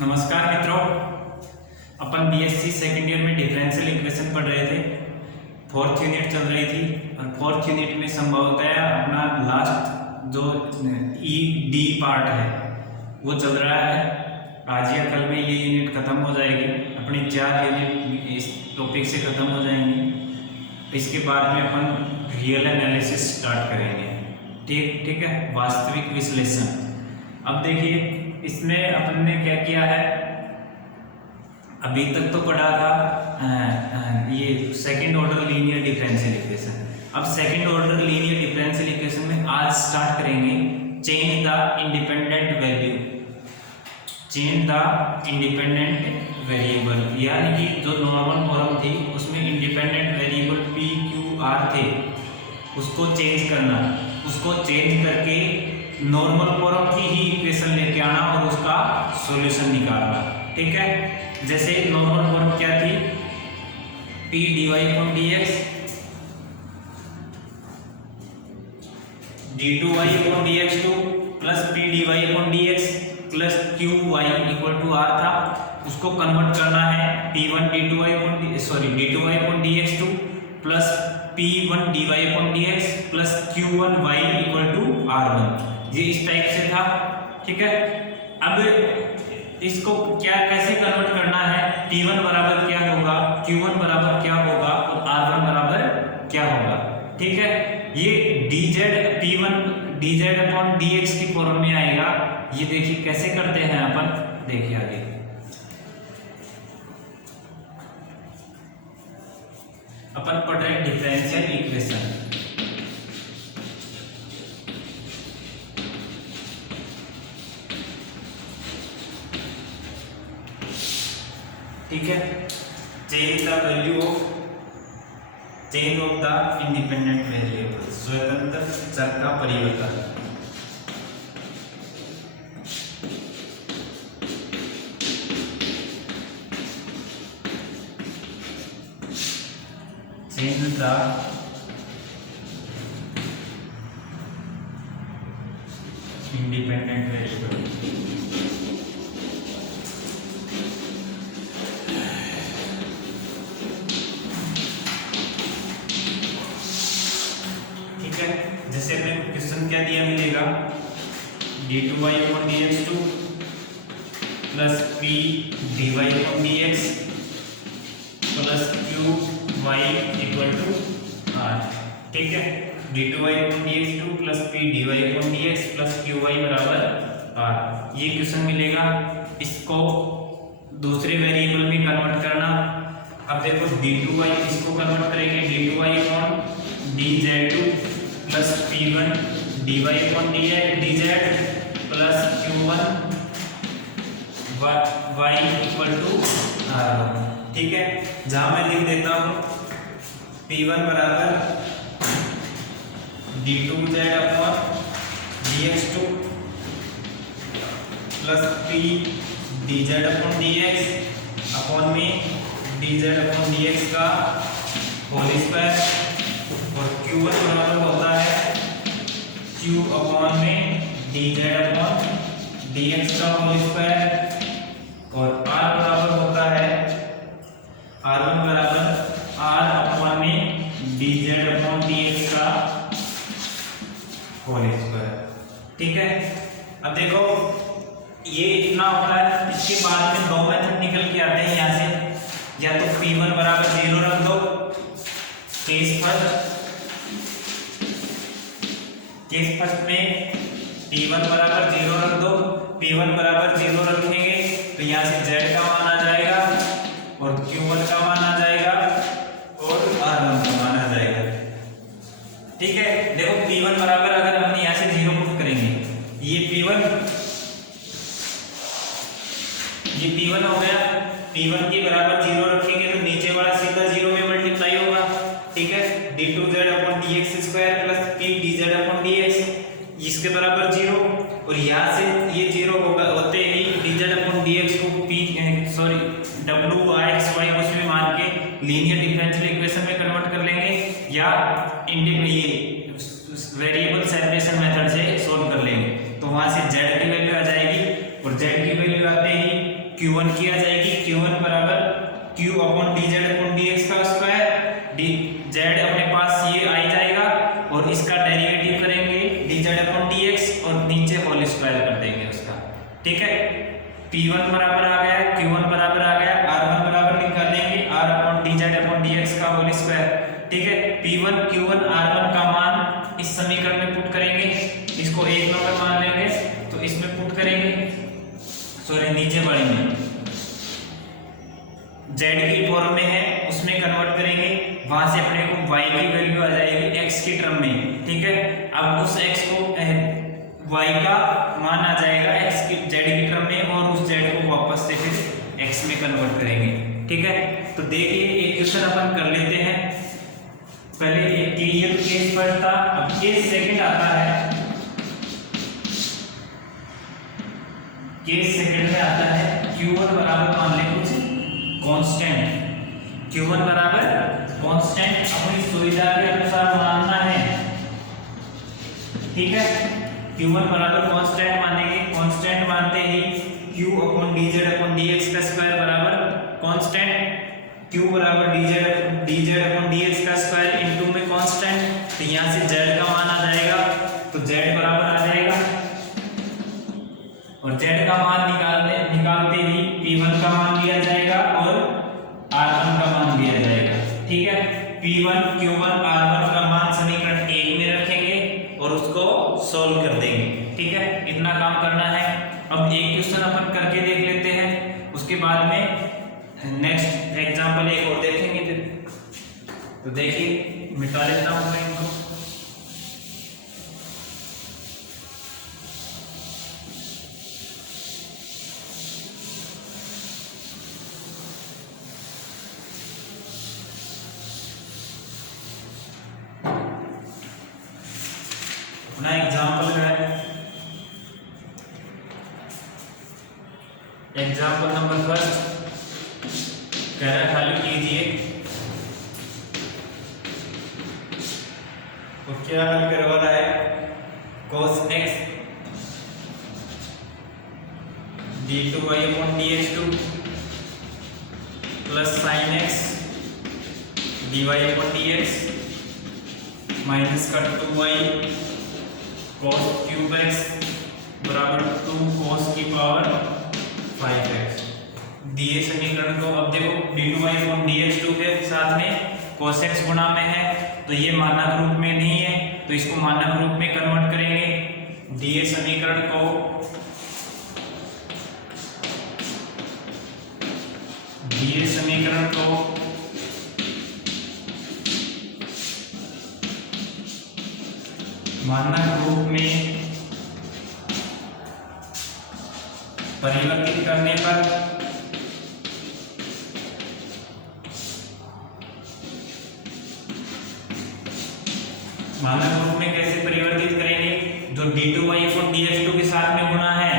नमस्कार मित्रों, अपन BSc second year में डिफरेंशियल इक्वेशन पढ़ रहे थे। फोर्थ यूनिट चल रही थी और फोर्थ यूनिट में संभवतः अपना लास्ट जो ई डी पार्ट है वो चल रहा है। आज या कल में ये यूनिट खत्म हो जाएगी। अपनी 4 यूनिट इस टॉपिक से खत्म हो जाएंगी। इसके बाद में अपन रियल एनालिसिस स्टार्ट करेंगे। ठीक है, वास्तविक विश्लेषण। अब देखिए, इसमें अपन ने क्या किया है, अभी तक तो पढ़ा था ये second order linear differential equation. अब second order linear differential equation में आज स्टार्ट करेंगे change the independent value, change the independent variable. यानी कि जो नॉर्मल फॉर्म थी उसमें independent variable P Q R थे, उसको चेंज करना, उसको चेंज करके नॉर्मल फॉर्म की ही इक्वेशन लेके आना और उसका सॉल्यूशन निकालना। ठीक है, जैसे नॉर्मल फॉर्म क्या थी, p dy upon dx d2y upon dx2 plus p dy upon dx plus qy equal to r था। उसको कन्वर्ट करना है p1 d2y upon dx2 plus p1 dy upon dx plus q1y equal to r1। ये इस type से था। ठीक है, अब इसको क्या कैसे कन्वर्ट करना है, P1 बराबर क्या होगा, Q1 बराबर क्या होगा और R1 बराबर क्या होगा। ठीक है, ये dz P1 dz upon dx की फॉर्म में आएगा। ये देखिए कैसे करते हैं अपन, देखिए आगे। अपन पढ़ रहे हैं डिफरेंशियल इक्वेशन। ठीक है, change the value of change of the independent variable, स्वतंत्र चर का परिवर्तन। Change the independent variable. जैसे अपने क्वेश्चन क्या दिया मिलेगा, d2y upon dx2 plus p dy upon dx plus qy equal to r। ठीक है, d2y upon dx2 plus p dy upon dx plus qy बराबर r। ये क्वेश्चन मिलेगा। इसको दूसरे वेरिएबल में कन्वर्ट करना। अब देखो d2y, इसको कन्वर्ट करेंगे d2y upon dz2 plus p1 dy upon dz plus q1 y equal to r1। ठीक है, जहां मैं लिख देता हूं p1 बराबर d2z upon dx2 plus p dz upon dx upon में dz अपॉन dx का होल स्क्वायर और q1 बराबर होता है q अपॉन में dz अपॉन dx का होल स्क्वायर और r बराबर होता है r1 बराबर r अपॉन में dz अपॉन dx का होल स्क्वायर। ठीक है, अब देखो ये इतना होता है। इसके बाद में दो मेथड निकल के आते हैं यहाँ से। या तो p1 बराबर 0 रख दो, केस फर्स्ट में p1 बराबर 0 रख दो। p1 बराबर 0 रखेंगे तो यहाँ से z का मान आ जाएगा और q1 का मान आ जाएगा और r1 का मान आ जाएगा। ठीक है, देखो p1 बराबर अगर हम यहाँ से 0 पुट करेंगे, ये p1 हो गया। p1 के बराबर 0 रखेंगे तो नीचे वाला सीधा 0 में मल्टीप्लाई होगा। ठीक है, d2z upon dx square plus p dz upon dx इसके बराबर 0 और यहाँ से ये 0 होगा होते ही dz अपॉन dx को w x y कुछ भी मान के लीनियर डिफरेंशियल इक्वेशन में कन्वर्ट कर लेंगे या ये वेरिएबल सेपरेशन मेथड से सॉल्व कर लेंगे। तो वहां से z की वैल्यू आ जाएगी और z की वैल्यू आते ही Q1 की आ जाएगी, Q1 बराबर Q upon dz upon dx का स्क्वायर, z अपने पास ये आ जाएगा और इसका डेरिवेटिव करेंगे dz अपॉन dx और नीचे होल स्क्वायर कर देंगे उसका। ठीक है, P1 बराबर आ गया, Q1 बराबर आ गया, R1 बराबर निकालेंगे R upon dz upon dx का होल स्क्वायर। ठीक है, P1 Q1 R1 का मान इस समीकरण में पुट करेंगे, इसको 1 नंबर मान लेंगे तो इसमें पुट करेंगे, सॉरी नीचे वाली में z की फॉर्म में है उसमें कन्वर्ट करेंगे, वहां से अपने को y की वैल्यू आ जाएगी x की टर्म में। ठीक है, अब उस x को y का मान आ जाएगा x की z की टर्म में और उस z को वापस से फिर x में कन्वर्ट करेंगे। ठीक है, तो देखिए एक क्वेश्चन अपन कर लेते हैं। पहले ये केस फर्स्ट था, अब केस सेकंड आता है। केस सेकंड में आता है Q1 बराबर मान लें कुछ कांस्टेंट, Q1 बराबर कांस्टेंट अपनी सुविधा के अनुसार मानना है। ठीक है, Q1 बराबर कांस्टेंट मानेंगे, कांस्टेंट मानते ही Q upon dz upon dx का स्क्वायर बराबर कांस्टेंट, Q बराबर dz अपॉन dx का स्क्वायर इनटू में कांस्टेंट, तो यहां से z का मान आ जाएगा, तो z बराबर आ जाएगा और z का मान निकालते ही P1 का मान दिया जाएगा और R1 का मान दिया जाएगा। ठीक है, P1 Q1 R1 का मान समीकरण 1 में रखेंगे और उसको सॉल्व कर देंगे। ठीक है, इतना काम करना है। अब एक क्वेश्चन अपन करके देख लेते हैं, उसके बाद में नेक्स्ट एग्जांपल एक और देखेंगे फिर। तो देखिए मिटा लेता हूं मैं इनको। अपना एग्जांपल है, एग्जांपल नंबर फर्स्ट कह रहा है खाली कीजिए। तो क्या हल करवाना है, cos x d2y upon dx2 plus sin x dy upon dx minus का 2y cos क्यूब x बराबर 2 cos की पावर 5x। दिए समीकरण को अब देखो d2y अपॉन dx2 के साथ में cos x गुणा में है, तो ये मानक रूप में नहीं है, तो इसको मानक रूप में कन्वर्ट करेंगे। दिए समीकरण को मानक रूप में परिवर्तित करने पर मानक रूप में कैसे परिवर्तित करेंगे, जो d2y अपॉन dx2 के साथ में गुणा है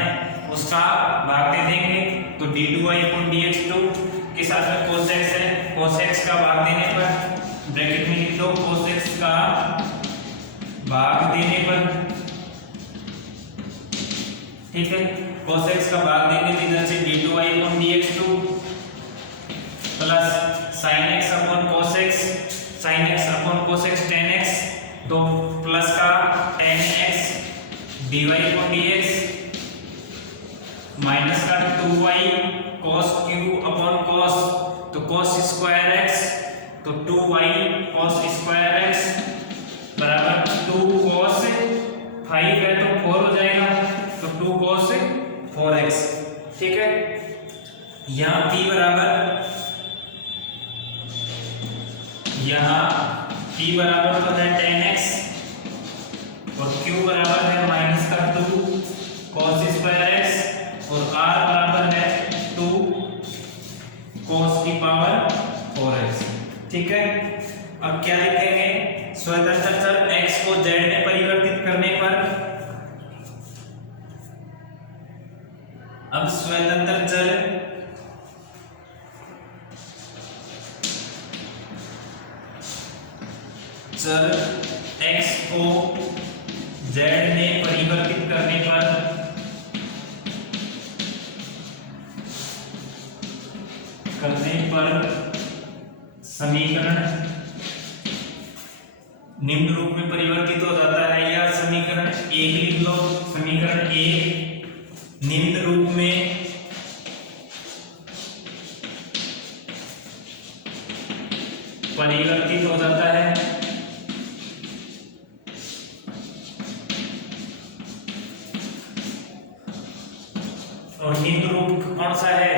उसका भाग दे देंगे, तो d2y अपॉन dx2 के साथ में cos x है, cos x का भाग देने पर ब्रैकेट में लिख दो, cos x का भाग देने पर, ठीक है, cos x का भाग देंगे तो इधर से d2y upon dx2 plus sin x upon cos x, sin x upon cos x tan x, तो प्लस का tan x dy upon dx minus का 2y cos q upon cos, तो cos स्क्वायर x, तो 2y cos square x बराबर 2 cos 5 है तो 4 हो जाएगा, तो 2 cos 4x। ठीक है, यहाँ p बराबर तो है tan x और q बराबर है माइनस का 2 cos स्क्वायर x और r बराबर है 2 cos की पावर 4x। ठीक है, अब क्या लिखेंगे, स्वतंत्र चर x को z में परिवर्तित करने पर, अब स्वतंत्र चर x को z में परिवर्तित करने पर करने पर समीकरण निम्न रूप में परिवर्तित हो जाता है। या समीकरण एक लिख लो, समीकरण एक निम्न रूप में परिवर्तित हो जाता है। और निम्न रूप कौन सा है?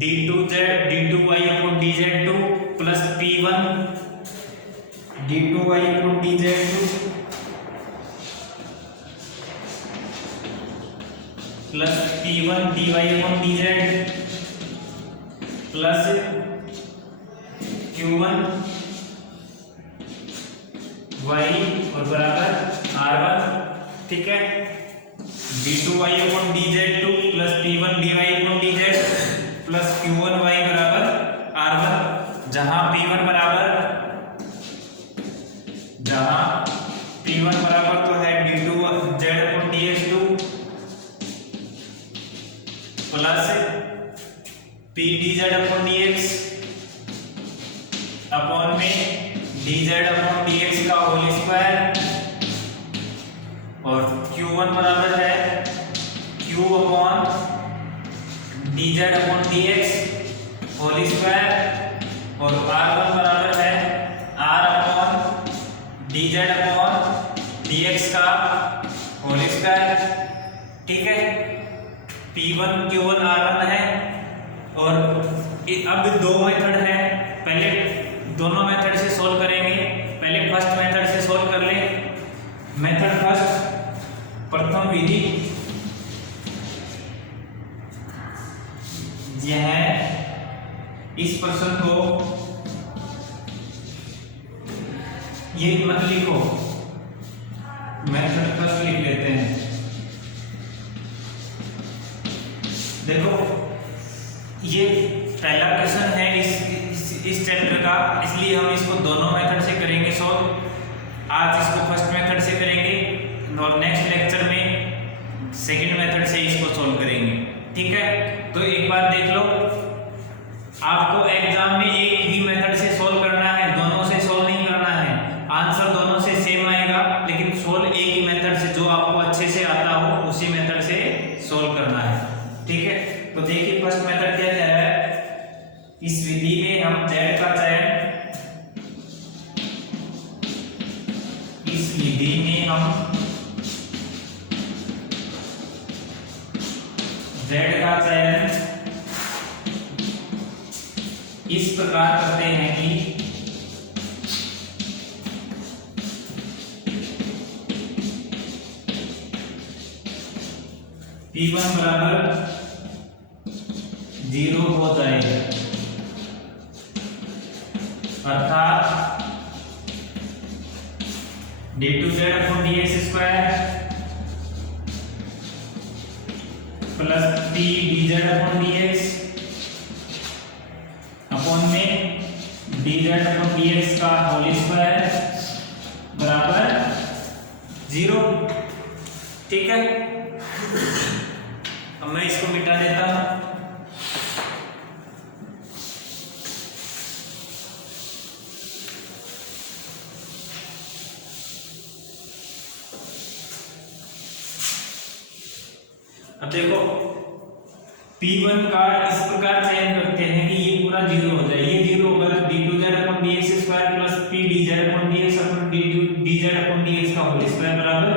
d2z d2y upon dz2 plus p1 d2y upon dz2 plus p1 dy upon dz plus q1 y और बराबर r1। ठीक है, d2y upon dz2 plus p1 dy upon dz plus q1 y बराबर r1, जहां p1 बराबर तो है d2z upon dx2 plus p dz upon dx upon में dz अपॉन dx का होल स्क्वायर, और q1 बराबर है q upon dz upon dx whole square, और r1 बराबर है r upon dz upon dx का होल स्क्वायर। ठीक है, p1 q1 r1 है। और अब दो मेथड है, पहले दोनों मेथड से सोल्व करेंगे। पहले फर्स्ट मेथड से सोल्व कर ले। मेथड फर्स्ट, प्रथम विधि, यह इस प्रश्न को ये मत लिखो, मेथड फर्स्ट लिख लेते हैं। देखो ये पहला क्वेश्चन है इस चैप्टर का, इसलिए हम इसको दोनों मेथड से करेंगे सॉल्व। आज इसको फर्स्ट मेथड से करेंगे और नेक्स्ट लेक्चर में सेकंड मेथड से इसको सॉल्व करेंगे। ठीक है, तो एक बार देख लो, आपको एग्जाम में एक ही मेथड से सॉल्व करना है, दोनों से सॉल्व नहीं करना है। आंसर दोनों से सेम आएगा, लेकिन सॉल्व एक ही मेथड से, जो आपको अच्छे से आता हो उसी मेथड से सॉल्व करना है। ठीक है, तो देखिए फर्स्ट मेथड क्या है। इस विधि में हम z का चयन, इस विधि में हम z का चयन इस प्रकार करते हैं कि p1 बराबर 0 हो जाएगा, अर्थात d2z upon dx square plus p dz upon dx upon में dz अपॉन dx का होल स्क्वायर बराबर 0। ठीक है, अब मैं इसको मिटा देता हूं। अब देखो P1 का इस प्रकार चयन करते हैं कि ये पूरा 0 हो जाए। ये 0 होगा तो d2z upon dx square plus p dz upon dx upon dz upon dx का होल स्क्वायर बराबर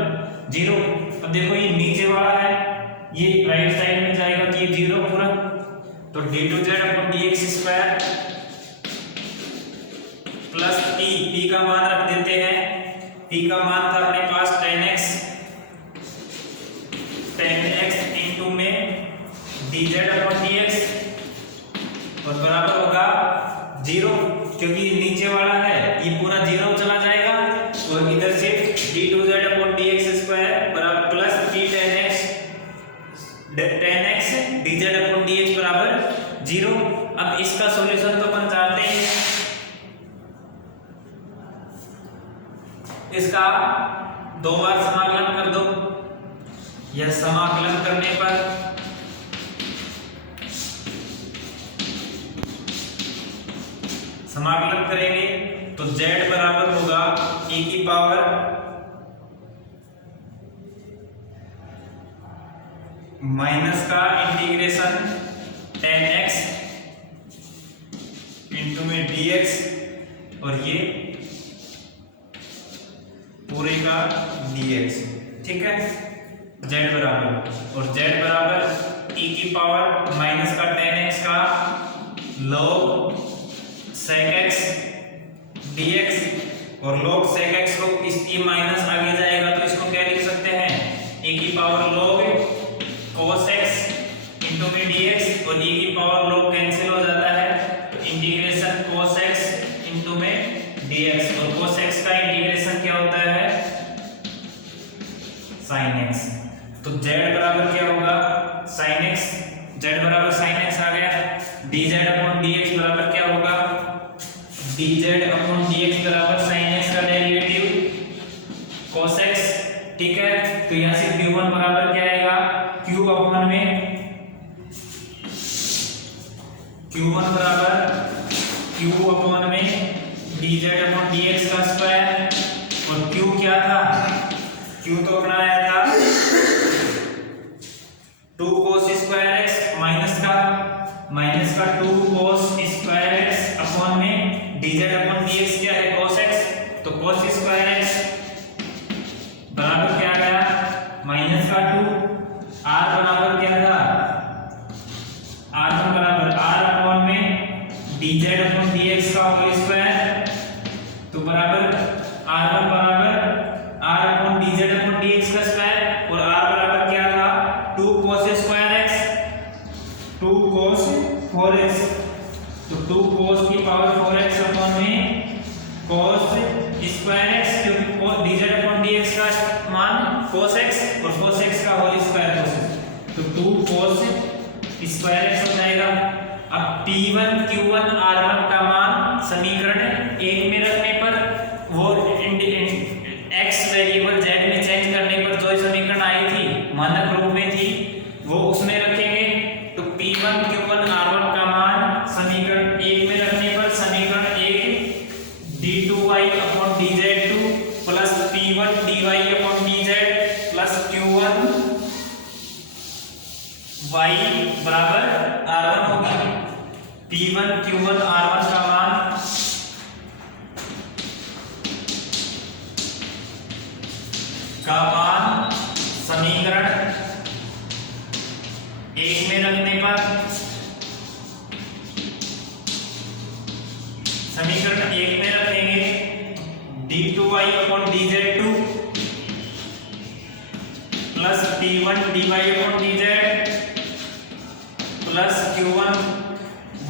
0। अब देखो ये नीचे वाला है, ये राइट साइड में जाएगा तो ये 0 पूरा, तो d2z upon dx square plus p का मान रख देते हैं। p का मान था अपने पास tan x इनटू में dz अपॉन dx और बराबर होगा 0, क्योंकि नीचे वाला है ये पूरा 0 चला जाएगा, और इधर से d2z अपॉन dx स्क्वायर बराबर plus p tan x dz upon dx बराबर 0। अब इसका सॉल्यूशन तो अपन जानते हैं, इसका 2 बार समाकलन कर दो। यह समाकलन करने पर समाकलन करेंगे तो z बराबर होगा e की पावर माइनस का इंटीग्रेशन tan x इंटू में dx और ये पूरे का dx, ठीक है। z बराबर और z बराबर e की पावर माइनस का tan x का log sec x dx और log sec x को इस e माइनस आगे जाएगा तो इसको क्या लिख सकते हैं, e की power log cos x into में dx और e की पावर log कैंसिल हो जाता है तो इंटीग्रेशन cos x इंटू में dx और cos x का इंटीग्रेशन क्या होता है, sin x। तो z बराबर क्या होगा, sin x, z बराबर sin x आ गया। dz अपॉन dx बराबर क्या होगा, dz अपॉन dx बराबर sin x का डेरिवेटिव cos x, ठीक है। तो यहां से q1 बराबर क्या आएगा, q अपॉन में q1 बराबर q अपॉन में dz अपॉन dx का स्क्वायर और q क्या था, q तो अपना आया था 2 cos स्क्वायर x माइनस का 2 cos स्क्वायर x अपॉन में dz अपॉन dx क्या है, cos x। तो cos स्क्वायर x बराबर क्या आया, माइनस का 2, r बराबर क्या था, r1 बराबर r अपॉन में dz अपॉन dx का होल स्क्वायर, तो बराबर r1 बराबर r upon dz upon dx का स्क्वायर और r बराबर क्या था 2 cos square x 2 cos 4x, तो 2 cos की पावर 4x अपॉन में cos स्क्वायर x, क्योंकि dz अपॉन dx का मान cos x और cos x का होल स्क्वायर cos x, तो 2 cos स्क्वायर x हो जाएगा। अब p1 q1 r1 का मान समीकरण 1 में रखने पर वो x वेरिएबल z में चेंज करने पर जो समीकरण आई थी मानक रूप में थी वो उसमें रखेंगे। तो p1 q1 r1 का मान समीकरण 1 में रखने पर समीकरण 1 d2y upon dz2 plus p1 dy upon dz plus q1 y बराबर r1 होगी। p1 q1 r1 का मान समीकरण 1 में रखने पर समीकरण 1 में रखेंगे d2y upon dz2 plus p1 dy upon dz plus q1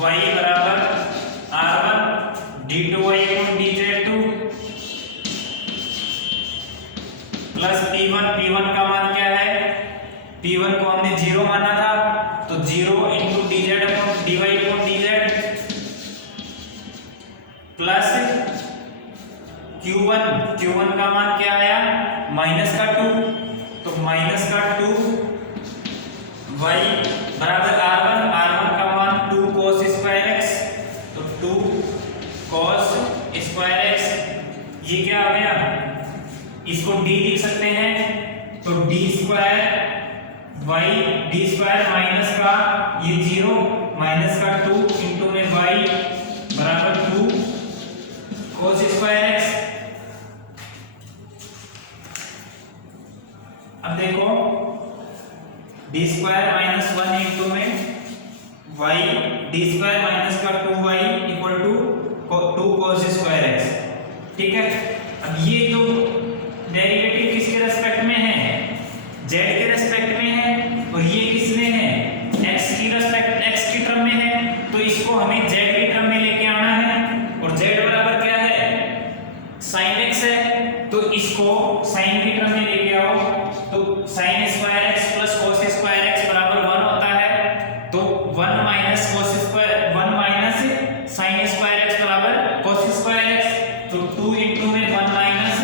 y बराबर r1 d2y upon dz2 plus p1 का मान क्या है, p1 को हमने 0 माना था तो 0 into dz upon dy upon dz plus q1 का मान क्या आया, माइनस का 2, तो माइनस का 2 y बराबर r1 का मान 2 cos स्क्वायर x, तो 2 cos स्क्वायर x ये क्या आ गया, इसको d लिख सकते हैं तो d स्क्वायर माइनस का ये 0 माइनस का 2 इंटू में y बराबर 2 cos स्क्वायर x। अब देखो d स्क्वायर माइनस 1 इंटू में y d स्क्वायर माइनस का 2y equal to 2 cos square x, ठीक है। अब ये तो डेरिवेटिव किसके रेस्पेक्ट में है, z के रेस्पेक्ट में है और ये किसमें है, x की टर्म में है, तो इसको हमें z की टर्म में लेके आना है और z बराबर क्या है, sin x है, तो इसको sin की टर्म में लेके आओ तो sin square x plus cos square x बराबर 1 होता है, तो 1 माइनस sin स्क्वायर x बराबर cos स्क्वायर x, तो 2 इंटू में 1 माइनस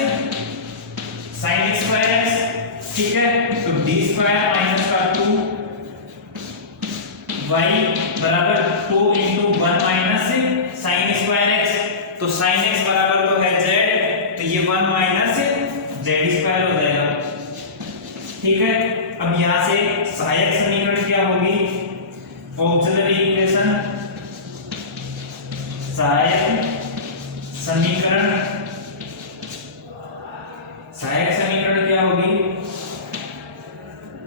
sin स्क्वायर x, ठीक है। तो d स्क्वायर माइनस का 2 y बराबर 2 into 1 minus sin square x, तो साइन एक्स बराबर तो है जेड, तो ये 1 माइनस जेड स्क्वायर हो जाएगा। ठीक है, अब यहां से सहायक समीकरण क्या होगी, ऑक्सिलरी इक्वेशन, सहायक समीकरण क्या होगी,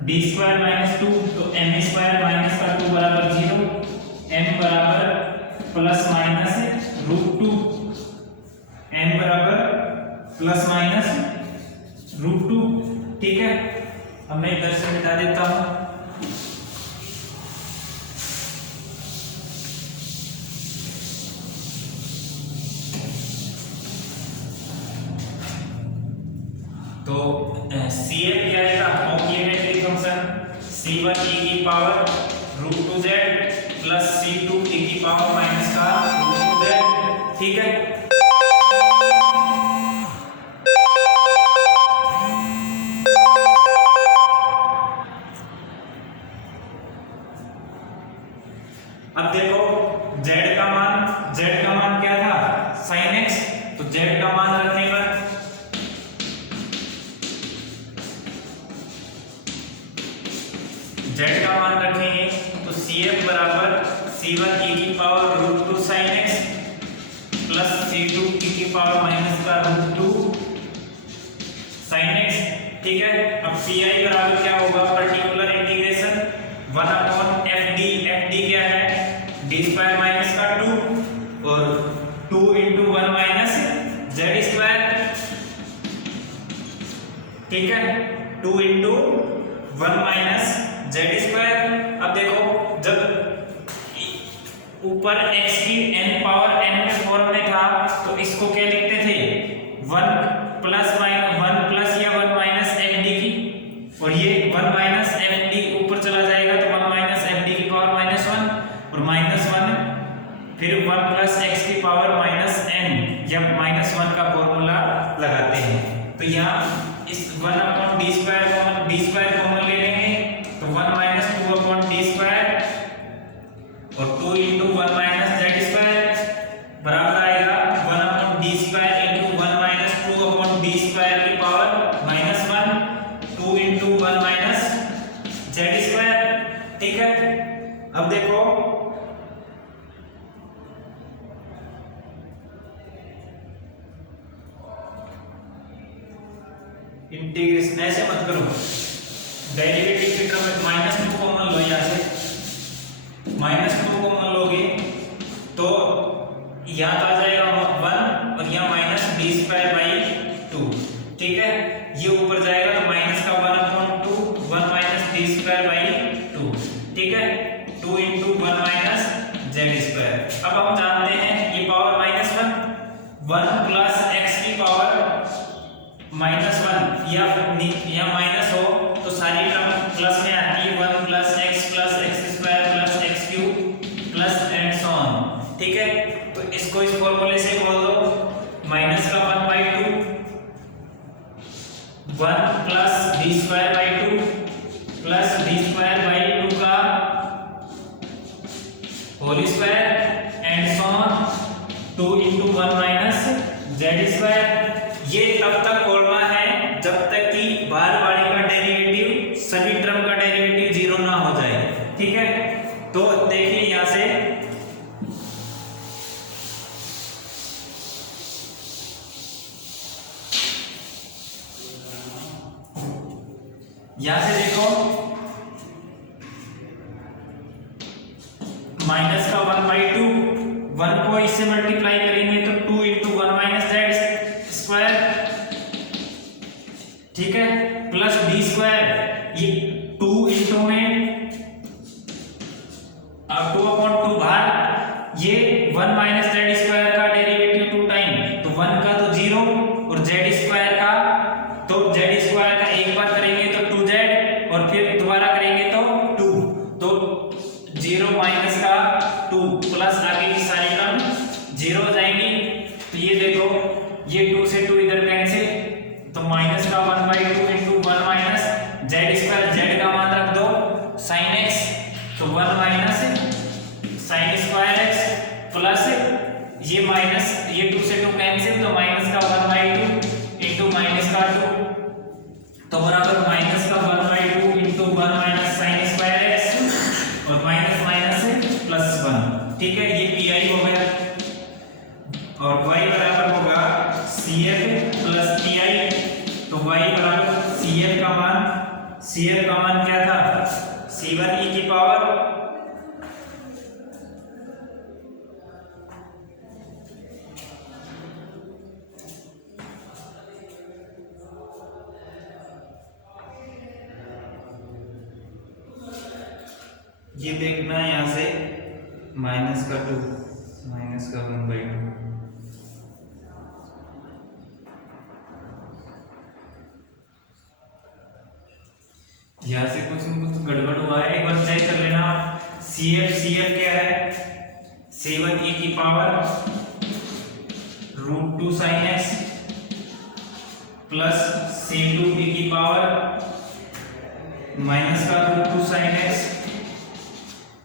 डी स्क्वायर माइनस 2, तो एम स्क्वायर माइनस का 2 बराबर 0, एम बराबर प्लस माइनस रूट 2, एम बराबर प्लस माइनस रूट 2। ठीक है, अब मैं इधर से मिटा देता हूं। तो CF क्या आएगा, कॉम्प्लीमेंट्री फंक्शन C1 e की power root 2z plus C2 e की पावर माइनस का रूट 2z। ठीक है, अब देखो z का मान क्या था, sin x, तो z का मान रखने पर z का मान रखेंगे तो CF बराबर C1 e की power root 2 sin x plus C2 e की पावर माइनस का रूट 2 sin x। ठीक है, अब Pi बराबर क्या होगा, पर्टिकुलर इंटीग्रेशन 1 अपॉन FD क्या है, d स्क्वायर माइनस का 2 और 2 इंटू 1 माइनस जेड स्क्वायर। ठीक है, 2 इंटू 1 माइनस जेड स्क्वायर। अब देखो जब ऊपर x की n पावर n के फॉर्म में था तो इसको क्या लिखते थे, 1 प्लस या 1 माइनस fd की, और ये 1 माइनस fd ऊपर चला जाएगा तो 1 माइनस fd की पावर माइनस 1 और माइनस 1 फिर 1 प्लस x की पावर माइनस n, जब माइनस 1 का फॉर्मूला लगाते हैं तो यहाँ इस 1 अपॉन डी स्क्वायर कॉमन ले लेंगे तो 1 माइनस 2 अपॉन डी स्क्वायर और 2 इंटू 1 माइनस जेड स्क्वायर बराबर आएगा 1 upon D square into 1 minus 2 upon D square की power minus 1, 2 into 1 minus Z square. ठीक है, अब देखो इंटीग्रेशन ऐसे मत करो, डेरिवेटिव की टर्म में माइनस 2 कॉमन लो, यहाँ से माइनस 2 कॉमन लोगे तो यहाँ तो आ जाएगा 1 और यहाँ माइनस डी स्क्वायर बाई 2। ठीक है, ये ऊपर जाएगा तो माइनस का 1 upon 2, 1 minus D square by 2। ठीक है, 2 इंटू 1 माइनस जेड स्क्वायर। अब हम जानते हैं ये पावर माइनस 1 प्लस एक्स की पावर माइनस 1 या माइनस हो तो सारी टर्म प्लस में आती है, 1 plus x square plus x cube plus and so on. ठीक है, तो इसको इस फॉर्मूले से खोल दो, माइनस का 1 by 2, 1 plus D square by 2 plus D square by 2 का whole square and so on, 2 into 1 minus Z square. ये तब तक खोलना है जब तक कि बाहर वाले का डेरिवेटिव, सभी टर्म का डेरिवेटिव 0 ना हो जाए। ठीक है, तो देखिए यहां से देखो माइनस का 1 बाई 2, 1 को इससे मल्टीप्लाई करेंगे तो 2 इंटू 1 माइनस जेड स्क्वायर। ठीक है, प्लस डी स्क्वायर, ये 2 इंटू में 2 अपॉन 2 बाहर, ये 1 माइनस जेड स्क्वायर का डेरिवेटिव 2 टाइम, तो 1 का तो 0 और जेड स्क्वायर का, तो जेड स्क्वायर का एक बार करेंगे तो 2z और फिर दोबारा करेंगे तो 2, तो 0 माइनस का 2 प्लस आगे की सारी टर्म 0 हो जाएंगी। तो ये देखो ये 2 से 2 इधर कैंसिल, तो माइनस का 1 by 2 into 1 minus Z square, Z का मान रख दो साइन एक्स, तो 1 minus sine square x plus ये माइनस, ये 2 से 2 कैंसिल, तो माइनस का 1/2 इंटू माइनस का 2, तो बराबर माइनस का 1/2 into 1 minus sine square x, और माइनस माइनस से प्लस 1। ठीक है, ये पी हो गया, और y बराबर होगा CF प्लस PI। तो y बराबर CF का मान क्या था, C1 e की पावर ये देखना है यहाँ से माइनस का 2 माइनस का 1/2। यहाँ से कुछ न कुछ गड़बड़ हुआ है, एक बार चेक कर लेना। CF क्या है, C1 e की power √2 sin x plus C2 e की पावर माइनस का √2 sin x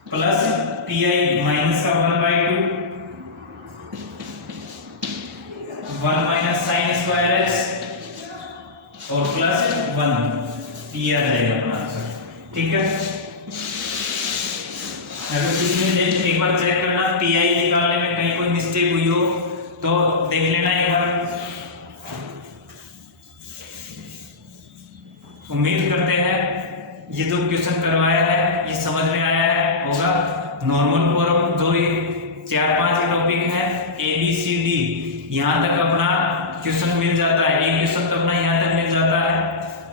plus PI minus का 1/2 1 माइनस साइन स्क्वायर एक्स और प्लस 1 पी आ जाएगा अपना आंसर। ठीक है, अगर इसमें एक बार चेक करना PI निकालने में कहीं कोई मिस्टेक हुई हो तो देख लेना एक बार। उम्मीद करते हैं ये जो क्वेश्चन करवाया है ये समझ में आया है होगा। नॉर्मल फॉर्म जो ये 4-5 के टॉपिक है ABCD यहाँ तक अपना क्वेश्चन मिल जाता है, एक क्वेश्चन तो अपना यहाँ तक मिल जाता है।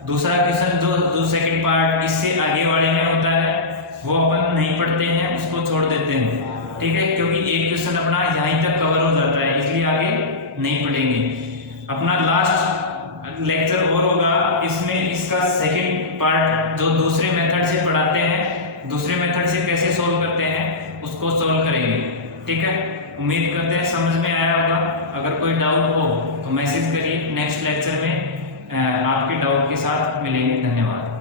दूसरा क्वेश्चन जो सेकंड पार्ट इससे आगे वाले में होता है वो अपन नहीं पढ़ते हैं, उसको छोड़ देते हैं। ठीक है, क्योंकि एक क्वेश्चन अपना यहीं तक कवर हो जाता है, इसलिए आगे नहीं पढ़ेंगे। अपना लास्ट लेक्चर और होगा, इसमें इसका सेकंड पार्ट जो दूसरे मेथड से पढ़ाते हैं, दूसरे मेथड से कैसे सोल्व करते हैं उसको सोल्व करेंगे। ठीक है, उम्मीद करते हैं समझ में आया होगा। अगर कोई डाउट हो तो मैसेज करिए, नेक्स्ट लेक्चर में आपके डाउट के साथ मिलेंगे। धन्यवाद।